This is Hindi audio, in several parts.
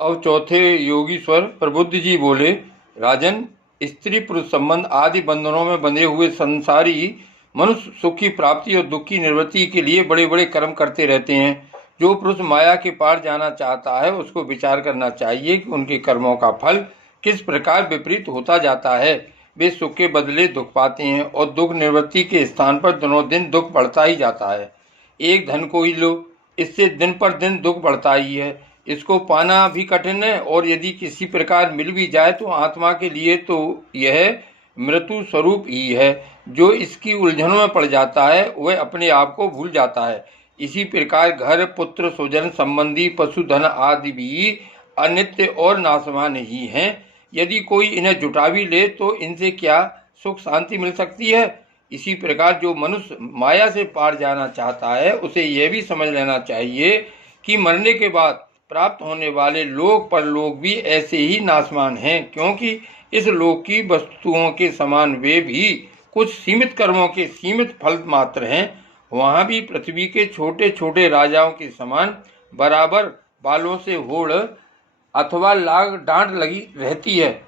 अब चौथे योगीश्वर प्रबुद्ध जी बोले, राजन, स्त्री पुरुष संबंध आदि बंधनों में बंधे हुए संसारी मनुष्य सुख की प्राप्ति और दुख की निवृत्ति के लिए बड़े बड़े कर्म करते रहते हैं। जो पुरुष माया के पार जाना चाहता है उसको विचार करना चाहिए कि उनके कर्मों का फल किस प्रकार विपरीत होता जाता है। वे सुख के बदले दुख पाते हैं और दुख निवृत्ति के स्थान पर दिनों दिन दुख बढ़ता ही जाता है। एक धन को ही लो, इससे दिन पर दिन दुख बढ़ता ही है। इसको पाना भी कठिन है और यदि किसी प्रकार मिल भी जाए तो आत्मा के लिए तो यह मृत्यु स्वरूप ही है। जो इसकी उलझनों में पड़ जाता है वह अपने आप को भूल जाता है। इसी प्रकार घर, पुत्र, स्वजन, संबंधी, पशुधन आदि भी अनित्य और नाशवान ही हैं। यदि कोई इन्हें जुटा भी ले तो इनसे क्या सुख शांति मिल सकती है। इसी प्रकार जो मनुष्य माया से पार जाना चाहता है उसे यह भी समझ लेना चाहिए कि मरने के बाद प्राप्त होने वाले लोक परलोक भी ऐसे ही नाशवान हैं, क्योंकि इस लोक की वस्तुओं के समान वे भी कुछ सीमित कर्मों के सीमित फल मात्र हैं। वहाँ भी पृथ्वी के छोटे छोटे राजाओं के समान बराबर बालों से होड़ अथवा लाग डांट लगी रहती है।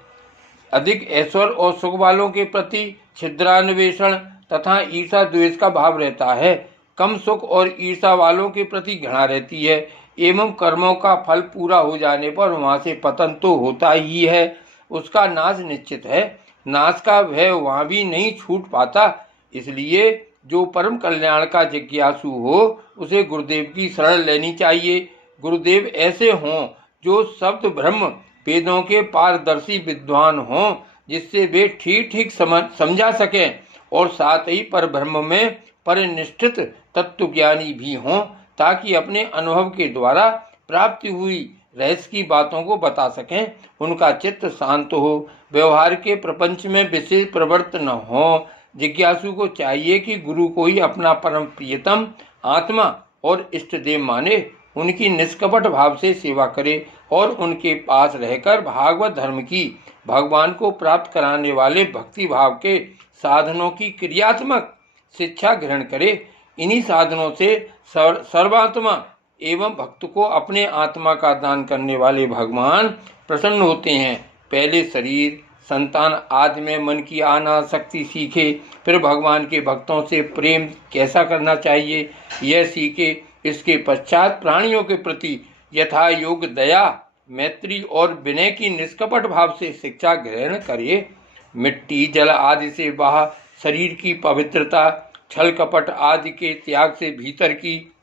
अधिक ऐश्वर्य और सुख वालों के प्रति छिद्रान्वेषण तथा ईर्षा द्वेष का भाव रहता है। कम सुख और ईर्षा वालों के प्रति घृणा रहती है। एवं कर्मों का फल पूरा हो जाने पर वहाँ से पतन तो होता ही है, उसका नाश निश्चित है। नाश का भय वहाँ भी नहीं छूट पाता। इसलिए जो परम कल्याण का जिज्ञासु हो उसे गुरुदेव की शरण लेनी चाहिए। गुरुदेव ऐसे हों जो शब्द ब्रह्म वेदों के पारदर्शी विद्वान हों, जिससे वे ठीक ठीक समझा सकें और साथ ही पर ब्रह्म में परिनिष्ठित तत्वज्ञानी भी हों, ताकि अपने अनुभव के द्वारा प्राप्ति हुई रहस्य की बातों को बता सकें। उनका चित्त शांत हो, व्यवहार के प्रपंच में विशेष प्रवृत्त न हो। जिज्ञासु को चाहिए कि गुरु को ही अपना परम प्रियतम आत्मा और इष्ट देव माने, उनकी निष्कपट भाव से सेवा करे और उनके पास रहकर भागवत धर्म की, भगवान को प्राप्त कराने वाले भक्ति भाव के साधनों की क्रियात्मक शिक्षा ग्रहण करे। इन्हीं साधनों से सर्वात्मा एवं भक्त को अपने आत्मा का दान करने वाले भगवान प्रसन्न होते हैं। पहले शरीर, संतान आदि में मन की अनासक्ति सीखे, फिर भगवान के भक्तों से प्रेम कैसा करना चाहिए यह सीखे। इसके पश्चात प्राणियों के प्रति यथा योग्य दया, मैत्री और विनय की निष्कपट भाव से शिक्षा ग्रहण करे। मिट्टी, जल आदि से वह शरीर की पवित्रता, छल कपट आदि के त्याग से भीतर की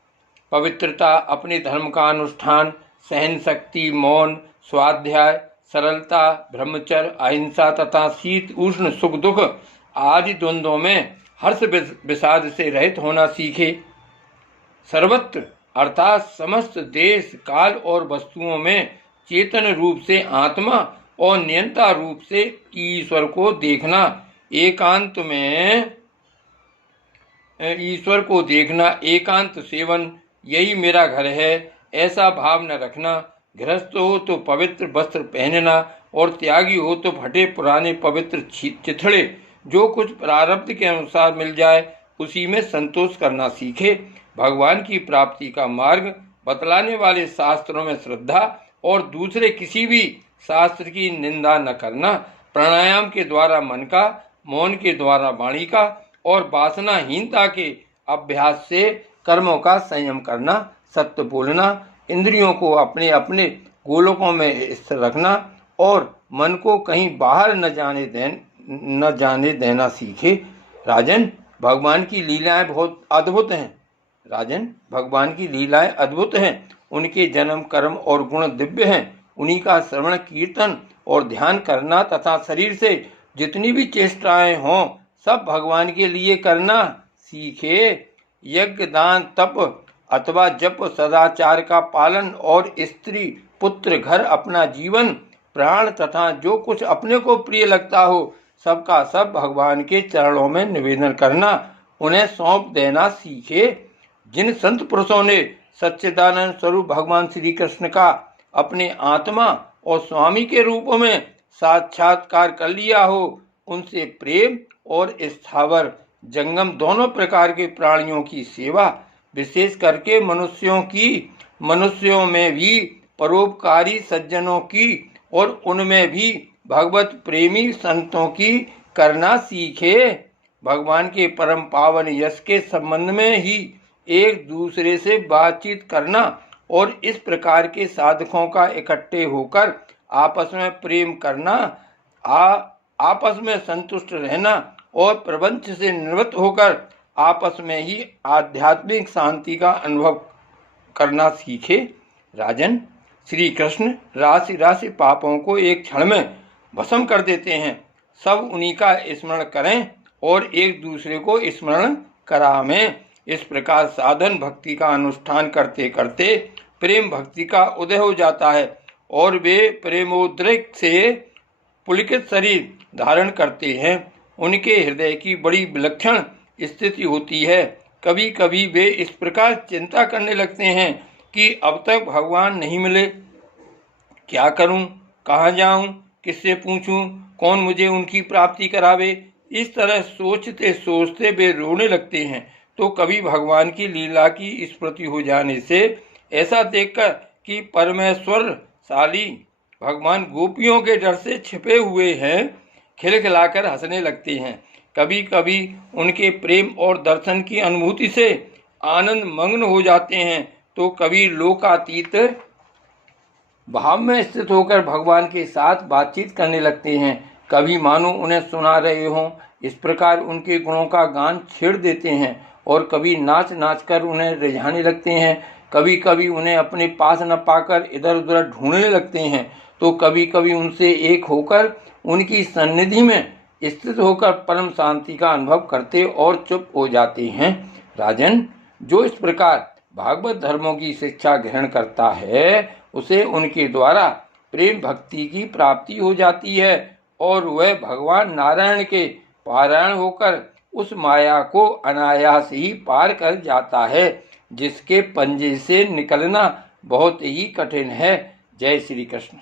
पवित्रता, अपने धर्म का अनुष्ठान, सहन शक्ति, मौन, स्वाध्याय, सरलता, ब्रह्मचर्य, अहिंसा तथा शीत उष्ण सुख दुख आदि द्वंद्वों में हर्ष विषाद से रहित होना सीखे। सर्वत्र अर्थात समस्त देश काल और वस्तुओं में चेतन रूप से आत्मा और नियंता रूप से ईश्वर को देखना, एकांत में ईश्वर को देखना, एकांत सेवन, यही मेरा घर है ऐसा भाव न रखना। गृहस्थ हो तो पवित्र वस्त्र पहनना और त्यागी हो तो फटे पुराने पवित्र चिथड़े, जो कुछ प्रारब्ध के अनुसार मिल जाए उसी में संतोष करना सीखे। भगवान की प्राप्ति का मार्ग बतलाने वाले शास्त्रों में श्रद्धा और दूसरे किसी भी शास्त्र की निंदा न करना। प्राणायाम के द्वारा मन का, मौन के द्वारा वाणी का और वासनाहीनता के अभ्यास से कर्मों का संयम करना, सत्य बोलना, इंद्रियों को अपने अपने गोलकों में स्थिर रखना और मन को कहीं बाहर न जाने देना सीखे। राजन, भगवान की लीलाएं बहुत अद्भुत हैं। राजन, भगवान की लीलाएं अद्भुत हैं। उनके जन्म, कर्म और गुण दिव्य हैं। उन्हीं का श्रवण, कीर्तन और ध्यान करना तथा शरीर से जितनी भी चेष्टाएं हों सब भगवान के लिए करना सीखे। यज्ञ, दान, तप अथवा जप, सदाचार का पालन और स्त्री, पुत्र, घर, अपना जीवन, प्राण तथा जो कुछ अपने को प्रिय लगता हो सबका सब भगवान के चरणों में निवेदन करना, उन्हें सौंप देना सीखे। जिन संत पुरुषों ने सच्चिदानंद स्वरूप भगवान श्री कृष्ण का अपने आत्मा और स्वामी के रूप में साक्षात्कार कर लिया हो, उनसे प्रेम और स्थावर जंगम दोनों प्रकार के प्राणियों की सेवा, विशेष करके मनुष्यों में भी परोपकारी सज्जनों की और उनमें भी भगवत प्रेमी संतों की करना सीखे। भगवान के परम पावन यश के संबंध में ही एक दूसरे से बातचीत करना और इस प्रकार के साधकों का इकट्ठे होकर आपस में प्रेम करना, आपस में संतुष्ट रहना और प्रपंच से निवृत्त होकर आपस में ही आध्यात्मिक शांति का अनुभव करना सीखे। राजन, श्री कृष्ण राशि राशि पापों को एक क्षण में भस्म कर देते हैं। सब उन्हीं का स्मरण करें और एक दूसरे को स्मरण करावें। इस प्रकार साधन भक्ति का अनुष्ठान करते करते प्रेम भक्ति का उदय हो जाता है और वे प्रेमोद्रेक से पुलकित शरीर धारण करते हैं। उनके हृदय की बड़ी विलक्षण स्थिति होती है। कभी कभी वे इस प्रकार चिंता करने लगते हैं कि अब तक भगवान नहीं मिले, क्या करूं, कहाँ जाऊं, किससे पूछूं, कौन मुझे उनकी प्राप्ति करावे। इस तरह सोचते सोचते वे रोने लगते हैं। तो कभी भगवान की लीला की स्मृति हो जाने से ऐसा देखकर कि परमेश्वरशाली भगवान गोपियों के डर से छिपे हुए हैं, खिलखिलाकर हंसने लगते हैं। कभी कभी उनके प्रेम और दर्शन की अनुभूति से आनंद मग्न हो जाते हैं, तो कभी लोकातीत भाव में स्थित होकर भगवान के साथ बातचीत करने लगते हैं। कभी मानो उन्हें सुना रहे हों, इस प्रकार उनके गुणों का गान छेड़ देते हैं और कभी नाच नाच कर उन्हें रिझाने लगते हैं। कभी कभी उन्हें अपने पास न पाकर इधर उधर ढूंढने लगते हैं, तो कभी कभी उनसे एक होकर उनकी सन्निधि में स्थित होकर परम शांति का अनुभव करते और चुप हो जाते हैं। राजन, जो इस प्रकार भागवत धर्मों की शिक्षा ग्रहण करता है, उसे उनके द्वारा प्रेम भक्ति की प्राप्ति हो जाती है और वह भगवान नारायण के पारायण होकर उस माया को अनायास ही पार कर जाता है, जिसके पंजे से निकलना बहुत ही कठिन है। जय श्री कृष्ण।